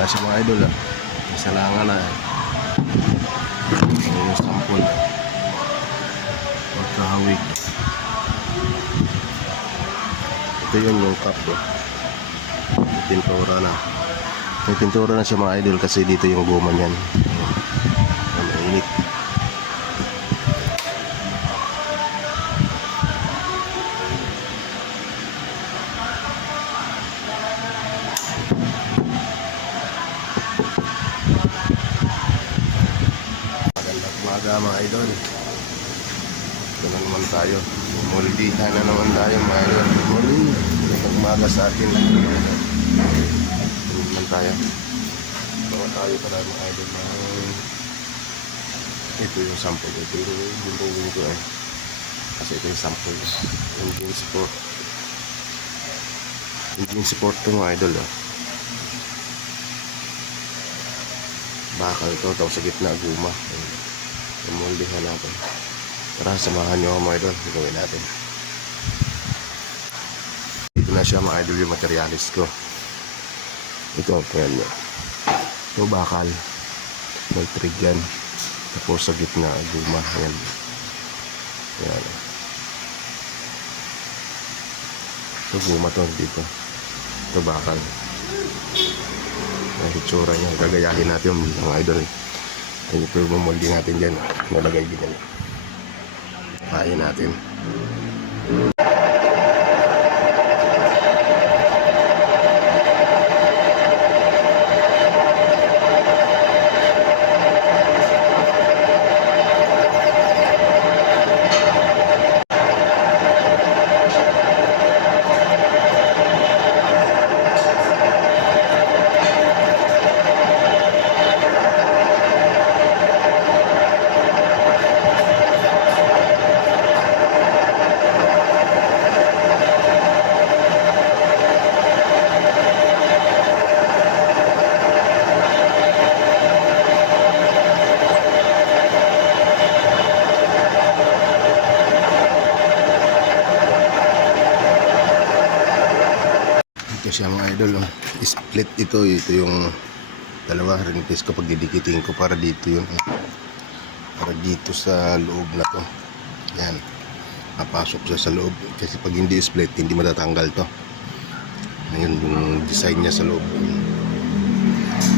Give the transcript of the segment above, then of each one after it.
na siya mga idol ah. Isa lang na yung sampol magkahawig. Ito yun yung cup oh. Pintura na, may pintura na siya mga idol kasi dito yung goma niyan. Mainit. Umaga mga idol, ito na naman tayo, muldihan na naman tayo mga idol. Morning, umaga sa atin ito naman tayo, bawa tayo para mga idol na ito yung sample, ito yung bumbong ko kasi ito yung sample, engine support ito mga idol bakal ito, tapos sa gitna guma. Moldihan natin. Tara, samahan nyo mga idol, gawin natin. Ito na siya mga idol yung materialis ko. Ito, yan nyo. Ito bakal, may trig yan. Tapos sa gitna guma. Yan. Yan. Ito guma to dito. Ito bakal. Ang hitsura niya, gagayahin natin yung mga idol. Ito yung moldi natin dyan. Nalagay din yan. Kain natin. Ito siya mga idol split ito yung dalawa ring piece ko pag didikitin ko para dito yun para dito sa loob na to. Yan, napasok siya sa loob kasi pag hindi split hindi matatanggal to. Ngayon yung design niya sa loob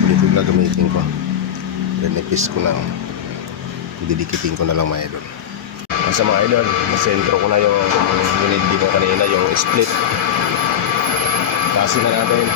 ito yung gagamitin ko, ring piece ko lang, didikitin ko na lang mga idol. Sa mga idol, nasentro ko na yung hindi ko kanina yung split. Tasin na natin.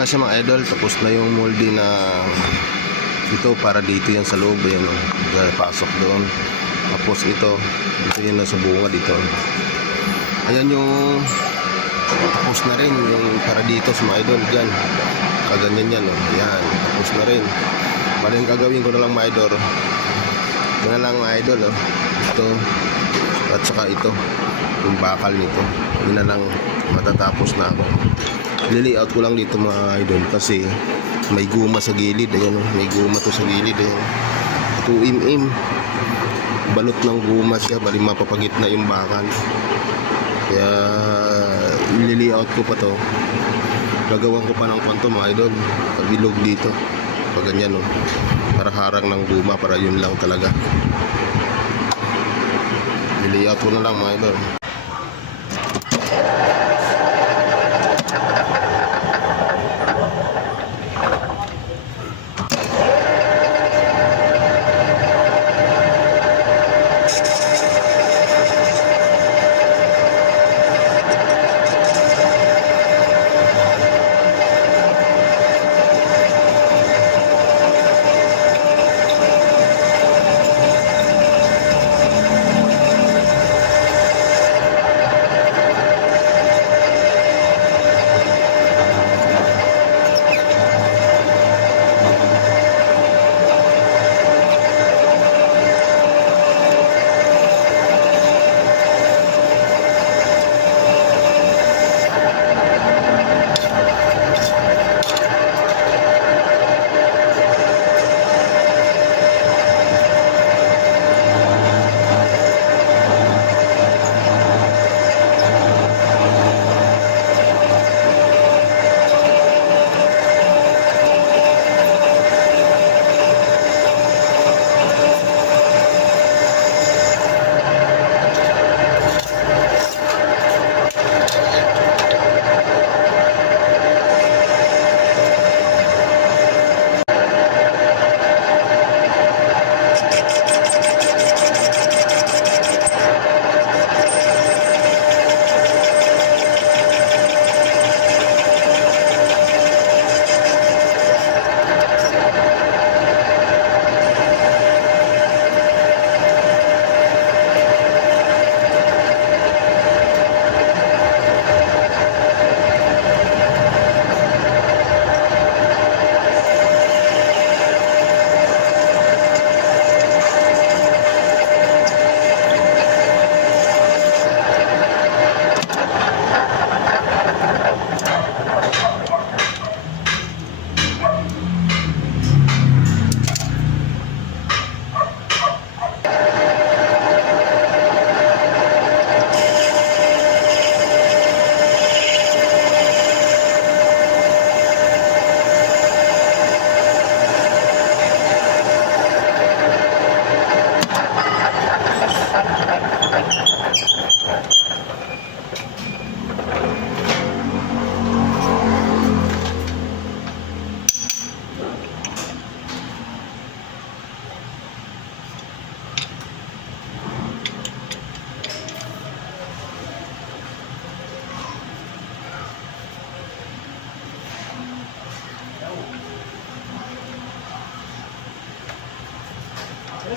Na siya mga idol, tapos na yung moldy na ito para dito yan sa loob. Ayan o, pasok doon. Tapos ito yung nasa bunga dito. Ayan yung tapos na rin yung para dito sa mga idol dyan. Kaganyan yan o, ayan, tapos na rin. Bali yung gagawin ko na lang mga idol. Ito na lang mga idol o, ito at saka ito yung bakal nito. Yun na lang, matatapos na ako. Liliaut ko lang dito mga idol kasi may guma sa gilid. Ayan o, may guma to sa gilid. Ayan. Ito im-im. Balot ng guma siya. Bali mapapagit na yung bakal. Kaya liliaut ko pa to. Gagawan ko pa ng kwanto mga idol. Kabilog dito. Pag ganyan o. Para harang ng guma. Para yun lang talaga. Liliaut ko na lang mga idol.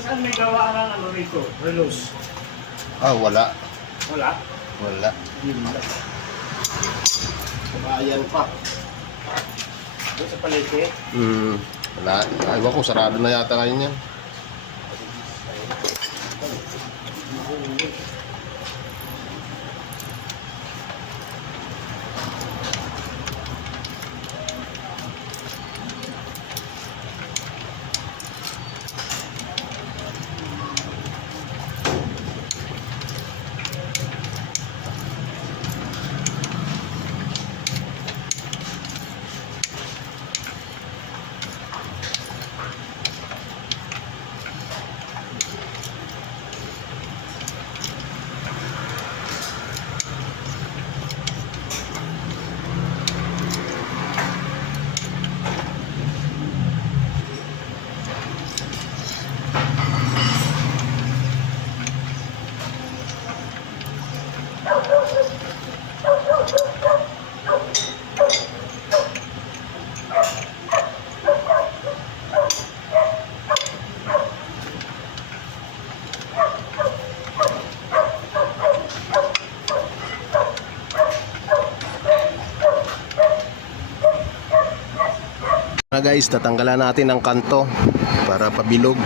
Saan may gawa ng ano rito? Relos? Wala. Wala? Wala. Wala. Kabayan pa. Doon sa palete? Wala. Ewan ko, sarado na yata ngayon yan. Na guys, tatanggalan natin ang kanto para pabilog.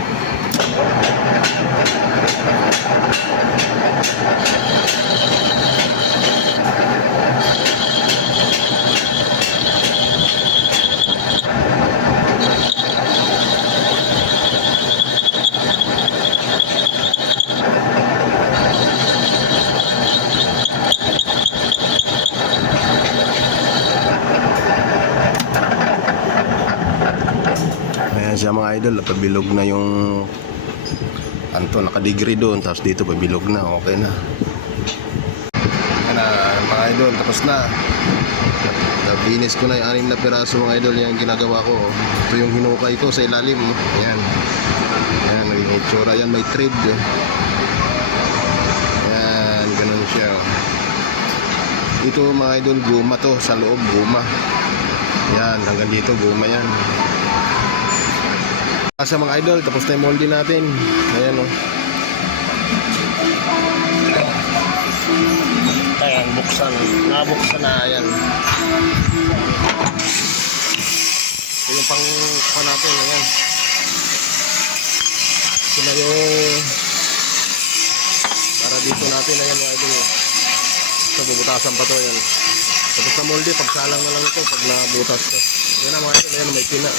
Ayan siya mga idol, pabilog na yung kanto, nakadegree doon, tapos dito pabilog na, okay na. Ayan na mga idol, tapos na. Nabinis ko na yung 6 na piraso mga idol, yung ginagawa ko. Ito yung hinukay ko sa ilalim. Ayan. Ayan, naging itsura. Ayan, may thread. Ayan, ganun siya. Ito mga idol, guma to. Sa loob, guma. Ayan, hanggang dito, guma yan. Sa mga idol, tapos na yung moldy natin. Ayan o. Ayan, buksan. Nabuksan na, ayan. Ito yung pang natin, ayan. Ito na yung para dito natin, ayan mga idol. Ito, bubutasan pa to, ayan. Tapos na moldy, pagsalang na lang ito pag nabutas to. Ayan na mga idol, ayan, may pina.